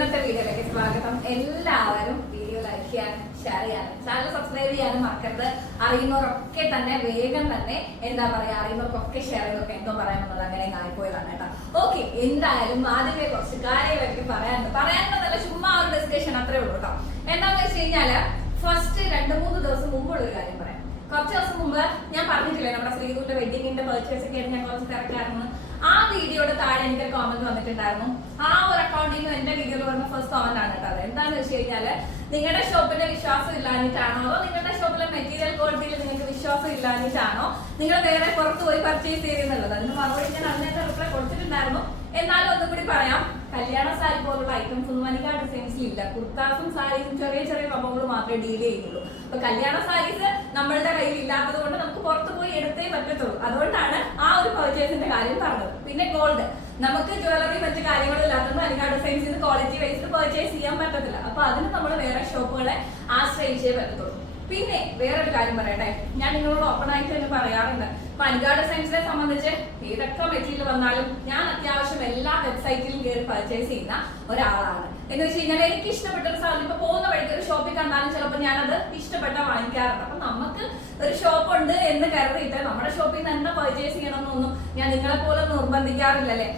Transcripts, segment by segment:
ഇന്നത്തെ വീഡിയോയിലേക്ക് സ്വാഗതം. എല്ലാവരും വീഡിയോ ലൈക്ക് ചെയ്യാനും ഷെയർ ചെയ്യാനും ചാനൽ സബ്സ്ക്രൈബ് ചെയ്യാനും മറക്കരുത്. അറിയുന്നവരൊക്കെ തന്നെ വേഗം തന്നെ എന്താ പറയാ അറിയുന്നവർക്കൊക്കെ ഷെയർ ചെയ്തൊക്കെ എന്തോ പറയാനുള്ളത് അങ്ങനെ ആയിപ്പോയതാണ് കേട്ടോ. ഓക്കെ എന്തായാലും ആദ്യമേ കുറച്ച് കാര്യങ്ങളൊക്കെ പറയാനുണ്ട്. പറയാനുള്ളതല്ല ചുമ്മാ ഒരു ഡിസ്കഷൻ അത്രേ ഉള്ളൂ കേട്ടോ. എന്താന്ന് വെച്ച് കഴിഞ്ഞാൽ ഫസ്റ്റ് രണ്ട് മൂന്ന് ദിവസം മുമ്പുള്ള ഒരു കാര്യം പറയാം. കുറച്ച് ദിവസം മുമ്പ് ഞാൻ പറഞ്ഞിട്ടില്ലേ നമ്മുടെ ശ്രീകുന്റെ വെഡിങ്ങിന്റെ പെർച്ചേസ് ഒക്കെ ഞാൻ കുറച്ച് തിരക്കായിരുന്നു. ആ വീഡിയോയുടെ താഴെ എനിക്ക് കോമന്റ് വന്നിട്ടുണ്ടായിരുന്നു. ആ ഒരു അക്കൗണ്ടിൽ നിന്ന് എന്റെ വീഡിയോയിൽ വരുന്ന ഫസ്റ്റ് കോമന്റ് ആണ് കേട്ടത് എന്താണെന്ന് വെച്ച് കഴിഞ്ഞാൽ നിങ്ങളുടെ ഷോപ്പിന്റെ വിശ്വാസം ഇല്ലാഞ്ഞിട്ടാണോ അതോ നിങ്ങളുടെ ഷോപ്പിലെ മെറ്റീരിയൽ ക്വാളിറ്റിയിൽ നിങ്ങൾക്ക് വിശ്വാസം ഇല്ലാഞ്ഞിട്ടാണോ നിങ്ങൾ വേറെ പുറത്ത് പോയി പർച്ചേസ് ചെയ്യുന്നുള്ളത് അതിന് മറുപടി ഞാൻ അതിനകത്ത് റിപ്ലൈ കൊടുത്തിട്ടുണ്ടായിരുന്നു. എന്നാലും ഒന്നും കൂടി പറയാം. കല്യാണ സാരി പോലുള്ള ഐറ്റംസ് ഒന്നും എനിക്ക് ഡിസൈൻസിൽ ഇല്ല. കുർത്താസും സാരീസും ചെറിയ ചെറിയ സംഭവങ്ങൾ മാത്രമേ ഡീൽ ചെയ്യുന്നുള്ളൂ. അപ്പൊ കല്യാണ സാരീസ് നമ്മളുടെ കയ്യിൽ ഇല്ലാത്തത് കൊണ്ട് നമുക്ക് പുറത്തു പോയി എടുത്തേ പറ്റത്തുള്ളൂ. അതുകൊണ്ടാണ് ആ ഒരു പർച്ചേസിന്റെ കാര്യം പറഞ്ഞത്. പിന്നെ ഗോൾഡ് നമുക്ക് ജ്വല്ലറി മറ്റു കാര്യങ്ങളില്ലാത്തതുകൊണ്ട് എനിക്ക് ഡിസൈൻസിൽ ക്വാളിറ്റി വൈസിൽ പർച്ചേസ് ചെയ്യാൻ പറ്റത്തില്ല. അപ്പൊ അതിന് നമ്മൾ വേറെ ഷോപ്പുകളെ ആശ്രയിച്ചേ പറ്റത്തുള്ളൂ. പിന്നെ വേറൊരു കാര്യം പറയട്ടെ. ഞാൻ നിങ്ങളോട് ഓപ്പൺ ആയിട്ട് തന്നെ പറയാറുണ്ട്. പനികാട് സയൻസിനെ സംബന്ധിച്ച് ഏതൊക്കെ മെറ്റീരിയൽ വന്നാലും ഞാൻ അത്യാവശ്യം എല്ലാ വെബ്സൈറ്റിലും കയറി പർച്ചേസ് ചെയ്യുന്ന ഒരാളാണ്. എന്ന് വെച്ച് കഴിഞ്ഞാൽ എനിക്ക് ഇഷ്ടപ്പെട്ട ഒരു സാധനം ഇപ്പൊ പോകുന്ന വഴിക്ക് ഒരു ഷോപ്പിൽ കണ്ടാലും ചിലപ്പോൾ ഞാനത് ഇഷ്ടപ്പെട്ട വാങ്ങിക്കാറുണ്ട്. അപ്പൊ നമുക്ക് ഒരു ഷോപ്പ് ഉണ്ട് എന്ന് കരുതിയിട്ട് നമ്മുടെ ഷോപ്പിൽ നിന്ന് തന്നെ പർച്ചേസ് ചെയ്യണമെന്നൊന്നും ഞാൻ നിങ്ങളെ പോലെ നിർബന്ധിക്കാറില്ലല്ലേ?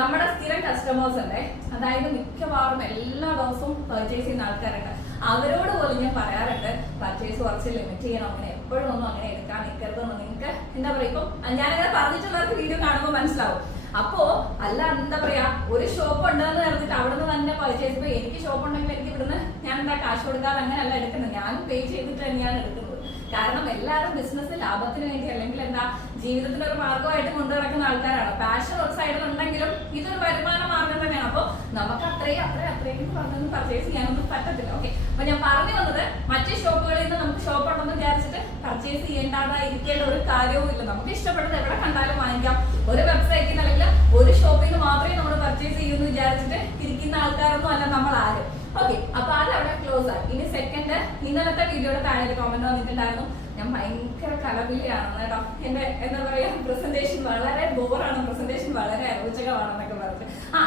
നമ്മുടെ സ്ഥിരം കസ്റ്റമേഴ്സ് ഉണ്ട് അതായത് മിക്കവാറും എല്ലാ ദിവസവും പർച്ചേസ് ചെയ്യുന്ന ആൾക്കാരുണ്ട് അവരോട് പോലും ഞാൻ പറയാറുണ്ട് പർച്ചേസ് കുറച്ച് ലിമിറ്റ് ചെയ്യണം അങ്ങനെ എപ്പോഴും ഒന്നും അങ്ങനെ എടുക്കാൻ നിൽക്കരുതെന്ന്. നിങ്ങൾക്ക് എന്താ പറയുക ഇപ്പം ഞാനങ്ങനെ പറഞ്ഞിട്ടുള്ളവർക്ക് വീഡിയോ കാണുമ്പോൾ മനസ്സിലാവും. അപ്പോ അല്ല എന്താ പറയാ ഒരു ഷോപ്പ് ഉണ്ടെന്ന് പറഞ്ഞിട്ട് അവിടുന്ന് തന്നെ പർച്ചേസ് ഇപ്പൊ എനിക്ക് ഷോപ്പ് ഉണ്ടെങ്കിൽ എനിക്ക് ഇവിടുന്ന് ഞാൻ എന്താ കാശ് കൊടുക്കാതെ അങ്ങനെയല്ല എടുക്കുന്നത്. ഞാനും പേ ചെയ്തിട്ട് തന്നെയാണ് എടുക്കുന്നത്. കാരണം എല്ലാവരും ബിസിനസ് ലാഭത്തിന് വേണ്ടി അല്ലെങ്കിൽ എന്താ ജീവിതത്തിന് ഒരു മാർഗമായിട്ട് കൊണ്ടു നടക്കുന്ന ആൾക്കാരാണ്. പാഷൻ സൈഡിൽ ഉണ്ടെങ്കിലും ഇതൊരു വരുമാന മാർഗം തന്നെയാണ്. അപ്പൊ നമുക്ക് അത്രയും അത്രയും അത്രയും പറഞ്ഞൊന്നും പർച്ചേസ് ചെയ്യാനൊന്നും പറ്റത്തില്ല. ഓക്കെ അപ്പൊ ഞാൻ പറഞ്ഞു വന്നത് മറ്റു ഷോപ്പുകളിൽ നിന്ന് നമുക്ക് ഷോപ്പ് ഉണ്ടെന്ന് വിചാരിച്ചിട്ട് പർച്ചേസ് ചെയ്യേണ്ടതായിരിക്കേണ്ട ഒരു കാര്യവും ഇല്ല. നമുക്ക് ഇഷ്ടപ്പെട്ടത് എവിടെ കണ്ടാലും വാങ്ങിക്കാം. ഒരു വെബ്സൈറ്റിൽ അല്ലെങ്കിൽ ഒരു ഷോപ്പിൽ മാത്രമേ നമ്മൾ പർച്ചേസ് ചെയ്യുമെന്ന് വിചാരിച്ചിട്ട് ഇരിക്കുന്ന ആൾക്കാരൊന്നും അല്ല നമ്മൾ ആരും. ഓക്കെ അപ്പൊ അത് അവിടെ ക്ലോസ് ആയി. ഇനി സെക്കൻഡ് ഇന്നലത്തെ വീഡിയോയുടെ താഴെ കോമന്റ് വന്നിട്ടുണ്ടായിരുന്നു. ഞാൻ ഭയങ്കര കലവിലാണ് കേട്ടോ. എന്റെ എന്താ പറയാ പ്രസന്റേഷൻ വളരെ ബോറാണ് പ്രസന്റേഷൻ വളരെ അരോചകമാണെന്നൊക്കെ പറഞ്ഞു ആ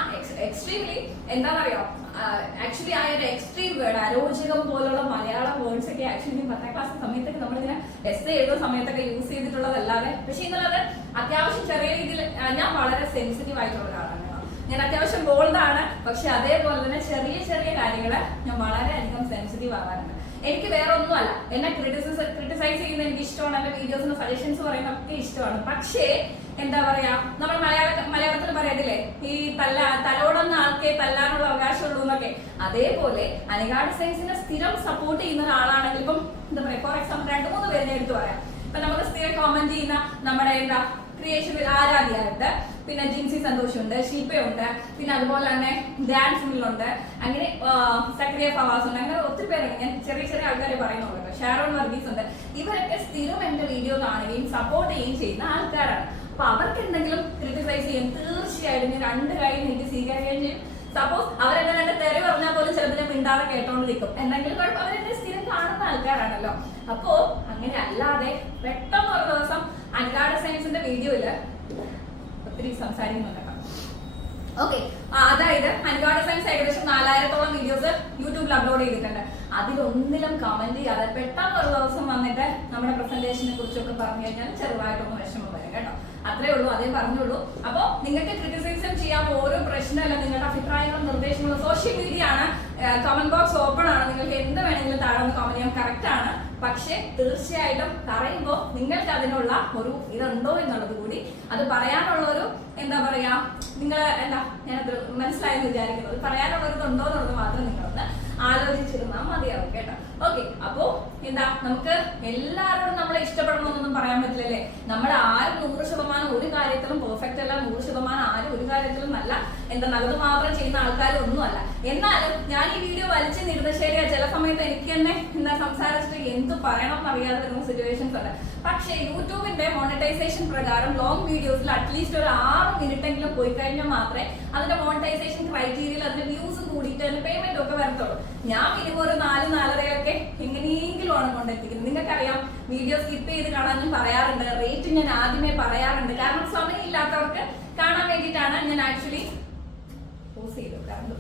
എക്സ്ട്രീംലി എന്താ പറയാ ആക്ച്വലി ആ ഒരു എക്സ്ട്രീം വേർഡ് അരോചകം പോലുള്ള മലയാളം വേർഡ്സ് ഒക്കെ ആക്ച്വലി പത്താം ക്ലാസ് സമയത്തൊക്കെ നമ്മളിങ്ങനെ എസ് എഴുതുന്ന സമയത്തൊക്കെ യൂസ് ചെയ്തിട്ടുള്ളതല്ലാതെ പക്ഷെ ഇന്നലെ അത്യാവശ്യം ചെറിയ രീതിയിൽ ഞാൻ വളരെ സെൻസിറ്റീവ് ആയിട്ടുള്ള ഒരാളാണ് ഞാൻ അത്യാവശ്യം ബോൾഡാണ് പക്ഷെ അതേപോലെ തന്നെ ചെറിയ ചെറിയ കാര്യങ്ങൾ ഞാൻ വളരെയധികം സെൻസിറ്റീവ് ആവാറുണ്ട് എനിക്ക് വേറെ ഒന്നുമല്ല എന്നെ ക്രിറ്റിസൈസ് ക്രിട്ടിസൈസ് ചെയ്യുന്ന എനിക്ക് ഇഷ്ടമാണ്. എന്റെ വീഡിയോസിന് സജഷൻസ് പറയുന്ന ഒക്കെ ഇഷ്ടമാണ്. പക്ഷേ എന്താ പറയാ നമ്മൾ മലയാള മലയാളത്തിൽ പറയത്തില്ലേ ഈ തല്ല തലോടുന്ന ആൾക്കേ തല്ലാനുള്ള അവകാശമുള്ളൂ എന്നൊക്കെ. അതേപോലെ അനഗാഡ് സയൻസിനെ സ്ഥിരം സപ്പോർട്ട് ചെയ്യുന്ന ഒരാളാണെങ്കിൽ ഇപ്പം എന്താ പറയാ ഫോർ എക്സാമ്പിൾ രണ്ട് മൂന്ന് പേരെ എടുത്ത് പറയാം. ഇപ്പൊ നമുക്ക് സ്ഥിരം കോമന്റ് ചെയ്യുന്ന നമ്മുടെ എന്താ ക്രിയേഷൻ ആരാധ്യയുണ്ട് പിന്നെ ജിൻസി സന്തോഷുണ്ട് ശില്പയുണ്ട് പിന്നെ അതുപോലെ തന്നെ ഡാൻസ് ഉണ്ട് അങ്ങനെ സക്രിയ ഫവാസ് ഉണ്ട്. അങ്ങനെ ഒത്തിരി പേരുണ്ട്. ഞാൻ ചെറിയ ചെറിയ ആൾക്കാരെ പറയുന്നുള്ളൂ കേട്ടോ. ഷാരോൺ വർഗീസ് ഉണ്ട്. ഇവരൊക്കെ സ്ഥിരം എന്റെ വീഡിയോ കാണുകയും സപ്പോർട്ട് ചെയ്യുകയും ചെയ്യുന്ന ആൾക്കാരാണ്. അപ്പൊ അവർക്ക് എന്തെങ്കിലും ക്രിട്ടിസൈസ് ചെയ്യും തീർച്ചയായിട്ടും ഞാൻ രണ്ട് കാര്യം എനിക്ക് സ്വീകരിക്കുകയും ചെയ്യും. സപ്പോസ് അവരെന്നെ രണ്ട് തെറി പറഞ്ഞാൽ പോലും ചിലപ്പോൾ മിണ്ടാതെ കേട്ടോണ്ട് നിൽക്കും. എന്തെങ്കിലും കുഴപ്പം അവരെന്നെ സ്ഥിരം കാണുന്ന ആൾക്കാരാണല്ലോ. അപ്പോ അങ്ങനെ അല്ലാതെ പെട്ടെന്ന് ഒരു ദിവസം അൻകാട് സയൻസിന്റെ വീഡിയോയിൽ ഒത്തിരി സംസാരിക്കുന്നുണ്ട് ഓക്കെ അതായത് അൻകാട് സയൻസ് ഏകദേശം നാലായിരത്തോളം വീഡിയോസ് യൂട്യൂബിൽ അപ്ലോഡ് ചെയ്തിട്ടുണ്ട്. അതിലൊന്നിലും കമന്റ് ചെയ്യാതെ പെട്ടെന്ന് ഒരു ദിവസം വന്നിട്ട് നമ്മുടെ പ്രസന്റേഷനെ കുറിച്ചൊക്കെ പറഞ്ഞു കഴിഞ്ഞാൽ ചെറുതായിട്ടൊന്ന് വിഷമം വരും കേട്ടോ. അത്രേ ഉള്ളൂ അതേ പറഞ്ഞുള്ളൂ. അപ്പോ നിങ്ങൾക്ക് ക്രിറ്റിസൈസും ചെയ്യാൻ ഓരോ പ്രശ്നമല്ല നിങ്ങളുടെ അഭിപ്രായങ്ങളും നിർദ്ദേശങ്ങളും സോഷ്യൽ മീഡിയ ആണ്. കമന്റ് ബോക്സ് ഓപ്പൺ ആണ്. നിങ്ങൾക്ക് എന്ത് വേണമെങ്കിലും താഴെ കമന്റ് ചെയ്യാം. കറക്റ്റ് ആണ്. പക്ഷെ തീർച്ചയായിട്ടും പറയുമ്പോൾ നിങ്ങൾക്ക് അതിനുള്ള ഒരു ഇതുണ്ടോ എന്നുള്ളത് കൂടി അത് പറയാനുള്ള ഒരു എന്താ പറയാ നിങ്ങൾ എന്താ ഞാനത് മനസ്സിലായെന്ന് വിചാരിക്കുന്നത് പറയാനുള്ള ഒരു ഇതുണ്ടോ എന്നുള്ളത് മാത്രം നിങ്ങളൊന്ന് ആലോചിച്ചിരുന്നാൽ മതിയാവും കേട്ടോ. ഓക്കെ അപ്പോ എന്താ നമുക്ക് എല്ലാവരോടും നമ്മളെ ഇഷ്ടപ്പെടണമെന്നൊന്നും പറയാൻ പറ്റില്ലല്ലേ? നമ്മൾ ആരും നൂറ് ശതമാനം ഒരു കാര്യത്തിലും പെർഫെക്റ്റ് അല്ല നൂറ് ശതമാനം ആരും ഒരു കാര്യത്തിലും നല്ല എന്താ നല്ലത് മാത്രം ചെയ്യുന്ന ആൾക്കാരും ഒന്നുമല്ല എന്നാലും ഞാൻ ഈ വീഡിയോ വലിച്ചു നിർദ്ദേശിയ ചില സമയത്ത് എനിക്ക് തന്നെ എന്താ സംസാരിച്ചിട്ട് എന്ത് പറയണം എന്നറിയാതെ വരുന്ന സിറ്റുവേഷൻസ് ഉണ്ട്. പക്ഷേ യൂട്യൂബിന്റെ മോണിറ്റൈസേഷൻ പ്രകാരം ലോങ് വീഡിയോസിൽ അറ്റ്ലീസ്റ്റ് ഒരു ആറ് മിനിറ്റ് എങ്കിലും പോയി കഴിഞ്ഞാൽ മാത്രമേ അതിന്റെ മോണിറ്റൈസേഷൻ ക്രൈറ്റീരിയയിൽ അതിന്റെ വ്യൂസ് കൂടിയിട്ട് അതിന്റെ പേയ്മെന്റ് ഒക്കെ വരത്തുള്ളൂ. ഞാൻ മിനിമം ഒരു നാല് നാലരയൊക്കെ എങ്ങനെയെങ്കിലും ആണ് കൊണ്ടെത്തിക്കുന്നത്. നിങ്ങൾക്കറിയാം വീഡിയോ സ്കിപ്പ് ചെയ്ത് കാണാനും പറയാറുണ്ട്. റേറ്റ് ഞാൻ ആദ്യമേ പറയാറുണ്ട്. കാരണം സമയം ഇല്ലാത്തവർക്ക് കാണാൻ വേണ്ടിയിട്ടാണ് ഞാൻ ആക്ച്വലി പോസ് ചെയ്തു കാരണം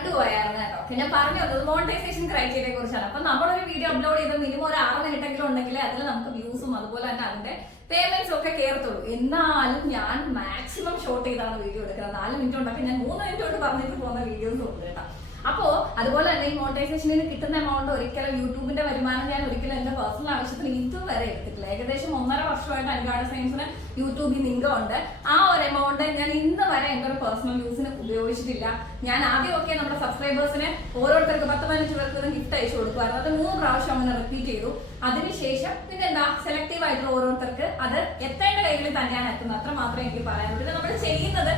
കറണ്ട് പോയായിരുന്നു കേട്ടോ പിന്നെ പറഞ്ഞു വന്നത് മോണിറ്റൈസേഷൻ ക്രൈറ്റീരിയയെ കുറിച്ചാണ്. അപ്പൊ നമ്മളൊരു വീഡിയോ അപ്ലോഡ് ചെയ്ത് മിനിമം ഒരു ആറ് മിനിറ്റ് എങ്കിലും ഉണ്ടെങ്കിൽ അതിൽ നമുക്ക് വ്യൂസും അതുപോലെ തന്നെ അതിന്റെ പേയ്മെന്റ്സും ഒക്കെ കയറത്തുള്ളൂ എന്നാലും ഞാൻ മാക്സിമം ഷോർട്ട് ചെയ്താണ് വീഡിയോ എടുക്കുന്നത്. നാല് മിനിറ്റ് ഉണ്ടൊക്കെ ഞാൻ മൂന്ന് മിനിറ്റ് കൊണ്ട് പറഞ്ഞിട്ട് പോകുന്ന വീഡിയോസ് ഉണ്ട് കേട്ടോ. അപ്പോ അതുപോലെ തന്നെ ഈ മോണിറ്റൈസേഷനിൽ കിട്ടുന്ന എമൗണ്ട് ഒരിക്കലും യൂട്യൂബിന്റെ വരുമാനം ഞാൻ ഒരിക്കലും എന്റെ പേഴ്സണൽ ആവശ്യത്തിന് ഇതുവരെ എടുത്തിട്ടില്ല. ഏകദേശം ഒന്നര വർഷമായിട്ട് അനുഗാഡ സയൻസിന് യൂട്യൂബിൽ നിന്ന് ഉണ്ട്. ആ ഒരു എമൗണ്ട് ഞാൻ ഇന്ന് വരെ എന്റെ ഒരു പേഴ്സണൽ യൂസിന് ഉപയോഗിച്ചിട്ടില്ല. ഞാൻ ആദ്യമൊക്കെ നമ്മുടെ സബ്സ്ക്രൈബേഴ്സിന് ഓരോരുത്തർക്ക് പത്ത് പതിനഞ്ച് പേർക്ക് ഗിഫ്റ്റ് അയച്ചു കൊടുക്കുമായിരുന്നു. അത് മൂന്ന് പ്രാവശ്യം അങ്ങനെ റിപ്പീറ്റ് ചെയ്തു. അതിനുശേഷം പിന്നെ എന്താ സെലക്റ്റീവ് ആയിട്ടുള്ള ഓരോരുത്തർക്ക് അത് എത്തേണ്ട കയ്യിൽ തന്നെയാണ് എത്തുന്നത്. അത്ര മാത്രമേ എനിക്ക് പറയാനുള്ളൂ. പിന്നെ നമ്മൾ ചെയ്യുന്നത്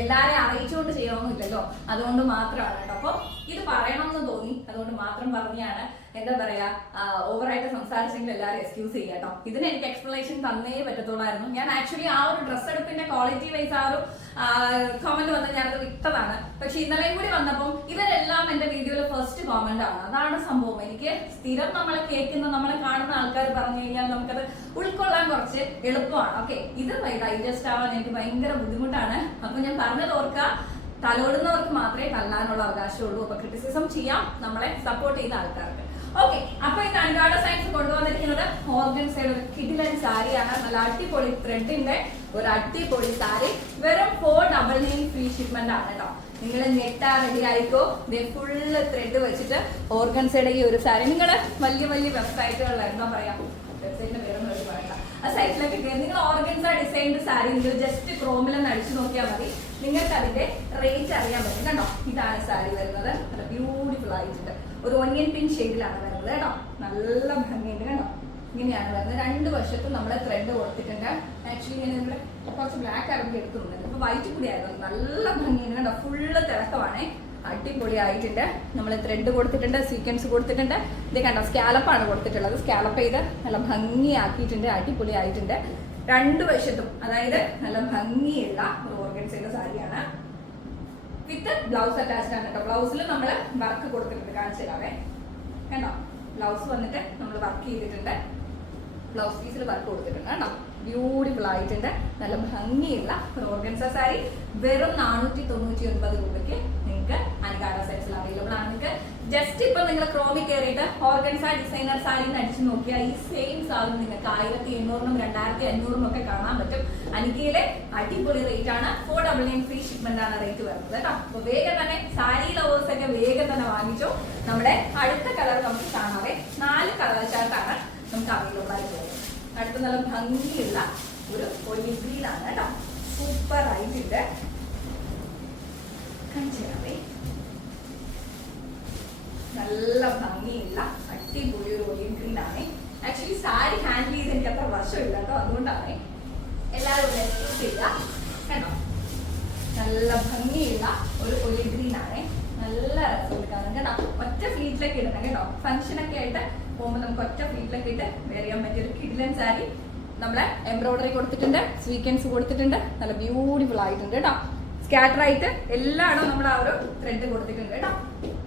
എല്ലാരെയും അറിയിച്ചുകൊണ്ട് ചെയ്യണമെന്നില്ലല്ലോ. അതുകൊണ്ട് മാത്രമാണ് കേട്ടോ. അപ്പൊ ഇത് പറയണമെന്ന് തോന്നി അതുകൊണ്ട് മാത്രം പറഞ്ഞാണ് എന്താ പറയാ ഓവറായിട്ട് സംസാരിച്ചെങ്കിൽ എല്ലാവരും എക്സ്ക്യൂസ് ചെയ്യാം കേട്ടോ ഇതിന് എനിക്ക് എക്സ്പ്ലനേഷൻ തന്നേ പറ്റത്തുള്ളായിരുന്നു. ഞാൻ ആക്ച്വലി ആ ഒരു ഡ്രസ് എടുപ്പിന്റെ ക്വാളിറ്റി വൈസ് ആ ഒരു കോമന്റ് വന്ന് ഞാനത് വിട്ടതാണ്. പക്ഷെ ഇന്നലെയും കൂടി വന്നപ്പോൾ ഇവരെല്ലാം എന്റെ വീഡിയോയിൽ ഫസ്റ്റ് കോമന്റ് ആണ്. അതാണ് സംഭവം. എനിക്ക് സ്ഥിരം നമ്മളെ കേൾക്കുന്ന നമ്മളെ കാണുന്ന ആൾക്കാർ പറഞ്ഞു കഴിഞ്ഞാൽ നമുക്കത് ഉൾക്കൊള്ളാൻ കുറച്ച് എളുപ്പമാണ്. ഓക്കെ ഇത് ഡൈജസ്റ്റ് ആവാൻ എനിക്ക് ഭയങ്കര ബുദ്ധിമുട്ടാണ്. അപ്പൊ ഞാൻ പറഞ്ഞത് ഓർക്കുക തലോടുന്നവർക്ക് മാത്രമേ തല്ലാനുള്ള അവകാശമുള്ളൂ അപ്പൊ ക്രിറ്റിസിസം ചെയ്യാം നമ്മളെ സപ്പോർട്ട് ചെയ്യുന്ന ആൾക്കാർക്ക്. ഓക്കെ അപ്പൊ ഇന്ന് അനുഗാഡ സയൻസ് കൊണ്ടുവന്നിരിക്കുന്നത് ഓർഗൻസ് കിഡിലൻ സാരിയാണ്. നല്ല അടിപൊളി ത്രെഡിന്റെ ഒരു അടിപൊളി സാരി. വെറും four double nine free shipment ആണ് കേട്ടോ നിങ്ങൾ നെട്ടാ റെഡി ആയിക്കോ? ഫുള്ള് ത്രെഡ് വെച്ചിട്ട് ഓർഗൻസയുടെ ഈ ഒരു സാരി. നിങ്ങൾ വലിയ വലിയ വെബ്സൈറ്റുകളിൽ പറയാം. വെബ്സൈറ്റിന്റെ ആ സൈറ്റിലൊക്കെ കയറി. നിങ്ങൾ ഓർഗൻസ ഡിസൈൻഡ് സാരി നിങ്ങൾ ജസ്റ്റ് ക്രോമിലൊന്ന് അടിച്ചു നോക്കിയാൽ മതി. നിങ്ങൾക്ക് അതിന്റെ റേറ്റ് അറിയാൻ പറ്റും. കേട്ടോ ഇതാണ് സാരി വരുന്നത്. നല്ല ബ്യൂട്ടിഫുൾ ആയിട്ടുണ്ട്. ഒരു ഒനിയൻ പിൻ ഷെയ്ഡിലാണ് വരുന്നത് കേട്ടോ. നല്ല ഭംഗിയുണ്ട് കേട്ടോ ഇങ്ങനെയാണ് വരുന്നത്. രണ്ട് വശത്തും നമ്മൾ ത്രെഡ് കൊടുത്തിട്ടുണ്ട്. ആക്ച്വലി ഇങ്ങനെ നമ്മുടെ കുറച്ച് ബ്ലാക്ക് ഇറങ്ങി എടുക്കുന്നുണ്ട് അപ്പോൾ വൈറ്റ് കൂടി ആയിരുന്നു. നല്ല ഭംഗിയുണ്ട് കേട്ടോ ഫുള്ള് തിളക്കമാണേ. അടിപൊളി ആയിട്ടുണ്ട് നമ്മൾ ത്രെഡ് കൊടുത്തിട്ടുണ്ട് സീക്വൻസ് കൊടുത്തിട്ടുണ്ട്. ഇത് കണ്ടോ സ്കാലപ്പാണ് കൊടുത്തിട്ടുള്ളത്. സ്കാലപ്പ് ചെയ്ത് നല്ല ഭംഗിയാക്കിയിട്ടുണ്ട് അടിപൊളി ആയിട്ടുണ്ട് രണ്ടു വശത്തും അതായത് നല്ല ഭംഗിയുള്ള ഒരു ഓർഗൻസിന്റെ സാരിയാണ്. വിത്ത് ബ്ലൗസ് അറ്റാച്ച്ഡ് ആണ് കേട്ടോ. ബ്ലൗസിൽ നമ്മൾ വർക്ക് കൊടുത്തിട്ടുണ്ട് കാണിച്ചു തരാവേ. കണ്ടോ? ബ്ലൗസ് വന്നിട്ട് നമ്മൾ വർക്ക് ചെയ്തിട്ടുണ്ട്. ബ്ലൗസ് പീസിൽ വർക്ക് കൊടുത്തിട്ടുണ്ട് കേട്ടോ ബ്യൂട്ടിഫുൾ ആയിട്ടുണ്ട്. നല്ല ഭംഗിയുള്ള ഒരു ഓർഗൻസ സാരി. വെറും നാനൂറ്റി തൊണ്ണൂറ്റി ഒൻപത് രൂപയ്ക്ക് നിങ്ങൾക്ക് അൻകാട സൈസിൽ അവൈലബിൾ ആണ് നിങ്ങൾക്ക് ജസ്റ്റ് ഇപ്പൊ നിങ്ങൾ ക്രോമി കയറിയിട്ട് ഓർഗൻസ ഡിസൈനർ സാരി അടിച്ചു നോക്കിയാൽ ഈ സെയിം സാധനം നിങ്ങൾക്ക് ആയിരത്തി എണ്ണൂറിനും രണ്ടായിരത്തി അഞ്ഞൂറിനും ഒക്കെ കാണാൻ പറ്റും. അനിക്കയിലെ അടിപൊളി റേറ്റ് ആണ്. Four double nine free shipment ആണ് റേറ്റ് വരുന്നത് കേട്ടോ. അപ്പൊ വേഗം തന്നെ സാരി ലവേഴ്സ് ഒക്കെ വേഗം തന്നെ വാങ്ങിച്ചു. നമ്മുടെ അടുത്ത കളർ നമുക്ക് കാണാവേ. നാല് കളർ ചാർട്ടാണ് നമുക്ക് അവൈലബിൾ ആയിട്ടുള്ളത് അടുത്ത നല്ല ഭംഗിയുള്ള ഒരു ഒലിവ് കേട്ടോ. സൂപ്പർ ആയിട്ടുണ്ട്. കാണിച്ചു നല്ല ഭംഗിയുള്ള അടിപൊളി ഒരു ഒലിവ് ഗ്രീൻ ആണ്. ആക്ച്വലി സാരി ഹാൻഡിൽ ചെയ്ത് എനിക്ക് അത്ര വശമില്ല കേട്ടോ. അതുകൊണ്ടാണ് എല്ലാവരും കേട്ടോ? നല്ല ഭംഗിയുള്ള ഒരു ഒലി ഗ്രീൻ ആണ്. നല്ല രസം കാണാൻ. കേട്ടോ? ഒറ്റ ഫ്ലീറ്റിലൊക്കെ ഇടണം കേട്ടോ. ഫംഗ്ഷൻ ഒക്കെ ആയിട്ട് പോകുമ്പോൾ നമുക്ക് ഒറ്റ ഫ്ലീറ്റിലൊക്കെ ഇട്ട് വെയർ ചെയ്യാൻ പറ്റിയ ഒരു കിഡിലൻ സാരി നമ്മളെ എംബ്രോയിഡറി കൊടുത്തിട്ടുണ്ട് സ്വീക്കൻസ് കൊടുത്തിട്ടുണ്ട്. നല്ല ബ്യൂട്ടിഫുൾ ആയിട്ടുണ്ട് കേട്ടോ. സ്കാറ്റർ ആയിട്ട് എല്ലായിടും നമ്മൾ ആ ഒരു ത്രെഡ് കൊടുത്തിട്ടുണ്ട് കേട്ടോ.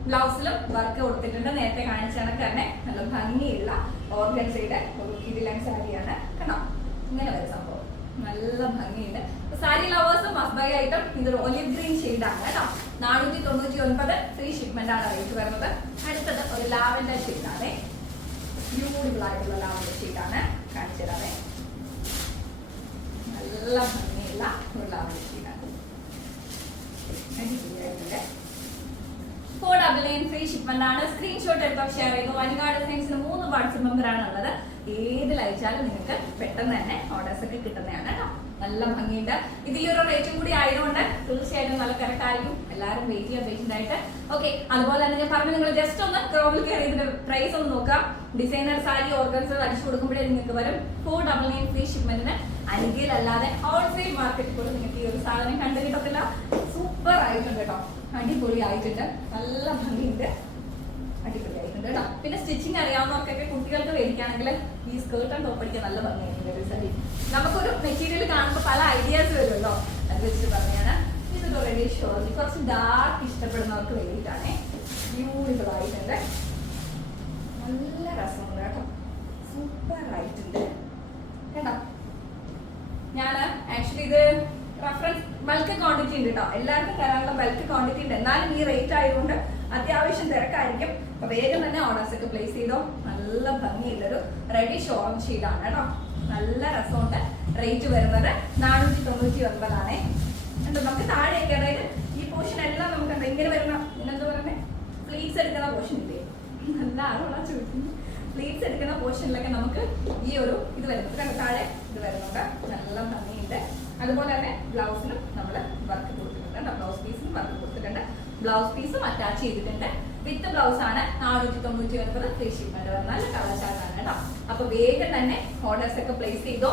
ബ്ലൗസിലും വർക്ക് കൊടുത്തിട്ടുണ്ട്. നേരത്തെ കാണിച്ച കണക്ക് തന്നെ നല്ല ഭംഗിയുള്ള ഓർഗൻസയുടെ ഒരു കിഡിലൻ സാരിയാണ്. കണ്ടോ? ഇങ്ങനെ ഒരു സംഭവം. നല്ല ഭംഗിയുണ്ട്. സാരി ലവേഴ്സും മസ്റ്റ് ബൈ ഐറ്റം ഇതൊരു ഒലിവ് ഗ്രീൻ ഷെയ്ഡാണ് കേട്ടോ. നാനൂറ്റി തൊണ്ണൂറ്റി ഒൻപത് ഫ്രീ ഷിപ്മെന്റ് ആണ് റേറ്റ് വരുന്നത്. അടുത്തത് ഒരു ലാവൻഡർ ഷെയ്ഡാണ് ബ്യൂട്ടിഫുൾ ആയിട്ടുള്ള ലാവൻഡർ ഷെയ്ഡാണ് കാണിച്ചു തരാമേ. നല്ല ഭംഗിയുള്ള ഒരു ലാവൻഡർ ഷെയ്ഡാണ് അടിപൊളിയായിട്ടുണ്ട്. Four double nine free shipment ആണ്. സ്ക്രീൻഷോട്ട് എടുത്തോ ഷെയർ ചെയ്തു. വനികാട് സയൻസിന് മൂന്ന് വാട്സപ്പ് മെമ്പർ ഉള്ളത്. ഏതിൽ അയച്ചാലും നിങ്ങൾക്ക് പെട്ടെന്ന് തന്നെ ഓർഡേഴ്സ് ഒക്കെ കിട്ടുന്നതാണ് കേട്ടോ. നല്ല ഭംഗിയുണ്ട്. ഇത് ഈ ഒരു റേറ്റും കൂടി ആയതുകൊണ്ട് തീർച്ചയായിട്ടും നല്ല തിരക്കായിരിക്കും. എല്ലാവരും വെയിറ്റ് ചെയ്യാൻ പേഷ്യന്റ് ആയിട്ട്. ഓക്കെ അതുപോലെ തന്നെ ഞാൻ പറഞ്ഞു നിങ്ങൾ ജസ്റ്റ് ഒന്ന് ക്രോമിൽ കയറി ഇതിന്റെ പ്രൈസ് ഒന്ന് നോക്കാം. ഡിസൈനർ സാരി ഓർഗൻസ് അടിച്ചു കൊടുക്കുമ്പോഴേ നിങ്ങൾക്ക് വരും. ഫോർ ഡബിൾ നയൻ ഫ്രീ ഷിപ്മെന്റിന് അരികയിലല്ലാതെ ഹോൾസെയിൽ മാർക്കറ്റ് പോലും നിങ്ങൾക്ക് ഈ ഒരു സാധനം കണ്ടു കിട്ടത്തില്ല സൂപ്പർ ആയിട്ടുണ്ട് കേട്ടോ. അടിപൊളി ആയിട്ടുണ്ട് നല്ല ഭംഗിയുണ്ട്. അടിപൊളി ആയിട്ടുണ്ട് കേട്ടോ. പിന്നെ സ്റ്റിച്ചിങ് അറിയാവുന്നവർക്കൊക്കെ കുട്ടികൾക്ക് മേടിക്കുകയാണെങ്കിൽ ഈ സ്കേർട്ട് ആൻഡ് ടോപ്പ് അടിക്കാൻ നല്ല ഭംഗിയായിട്ടുണ്ട് സാരി നമുക്കൊരു മെറ്റീരിയൽ കാണുമ്പോൾ പല ഐഡിയാസ് വരുമല്ലോ അത് വെച്ചിട്ട് പറഞ്ഞാണ് ഇതൊരു റെഡി ഷോർട്ട് കുറച്ച് ഡാർക്ക് ഇഷ്ടപ്പെടുന്നവർക്ക് വേണ്ടിയിട്ടാണ്. ബ്യൂട്ടിഫുൾ ആയിട്ടുണ്ട്. നല്ല രസമുണ്ട് കേട്ടോ. സൂപ്പർ ആയിട്ടുണ്ട്. കേട്ടോ. ഞാൻ ആക്ച്വലി ഇത് ബൾക്ക് ക്വാണ്ടിറ്റി ഉണ്ട് കേട്ടോ എല്ലാവർക്കും തരാനുള്ള ബൾക്ക് ക്വാണ്ടിറ്റി ഉണ്ട്. എന്നാലും ഈ റേറ്റ് ആയതുകൊണ്ട് അത്യാവശ്യം തിരക്കായിരിക്കും. അപ്പൊ വേഗം തന്നെ ഓർഡേഴ്സ് ഒക്കെ പ്ലേസ് ചെയ്തോ. നല്ല ഭംഗിയുള്ളൊരു റെഡി ഓറഞ്ച് ഷീഡാണ് കേട്ടോ നല്ല രസമുണ്ട് റേറ്റ് വരുന്നത് നാനൂറ്റി തൊണ്ണൂറ്റി ഒൻപതാണേ എന്താ നമുക്ക് താഴെയൊക്കെ അതായത് ഈ പോർഷൻ എല്ലാം നമുക്ക് എന്താ ഇങ്ങനെ വരുന്ന ഇതിനെന്താ പറയുന്നത് പ്ലീറ്റ്സ് എടുക്കുന്ന പോർഷൻ ഇല്ലേ? നല്ല ആളുള്ള ചോദിക്കുന്നു പ്ലീറ്റ്സ് എടുക്കുന്ന പോർഷനിലൊക്കെ നമുക്ക് ഈ ഒരു ഇത് വരുന്നത് താഴെ ഇത് വരുന്നുണ്ട്. നല്ല ഭംഗിയുണ്ട്. അതുപോലെ തന്നെ ബ്ലൗസിനും നമ്മൾ വർക്ക് കൊടുത്തിട്ടുണ്ട് ബ്ലൗസ് പീസിനും വർക്ക് കൊടുത്തിട്ടുണ്ട്. ബ്ലൗസ് പീസും അറ്റാച്ച് ചെയ്തിട്ടുണ്ട്. വിത്ത് ബ്ലൗസ് ആണ് നാനൂറ്റി തൊണ്ണൂറ്റി ഒൻപത് ഫ്രീ ഷിപ്മെന്റ് കളർ ചാർട്ടാണ് കേട്ടോ. അപ്പൊ വേഗം തന്നെ ഓർഡേഴ്സ് ഒക്കെ പ്ലേസ് ചെയ്തോ.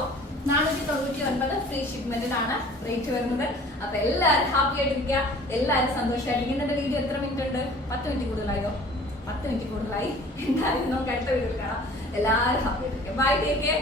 നാനൂറ്റി തൊണ്ണൂറ്റി ഒൻപത് ഫ്രീ ഷിപ്മെന്റിനാണ് റേറ്റ് വരുന്നത്. അപ്പൊ എല്ലാവരും ഹാപ്പി ആയിട്ടിരിക്കുക. എല്ലാവരും സന്തോഷമായിട്ടിരിക്കുക ഇന്നത്തെ വീഡിയോ എത്ര മിനിറ്റ് ഉണ്ട്? പത്ത് മിനിറ്റ് കൂടുതലായോ? പത്ത് മിനിറ്റ് കൂടുതലായി. എന്തായാലും നമുക്ക് അടുത്ത വീഡിയോയിൽ കാണാം. എല്ലാവരും ഹാപ്പി ആയിട്ടിരിക്കുക. Bye take care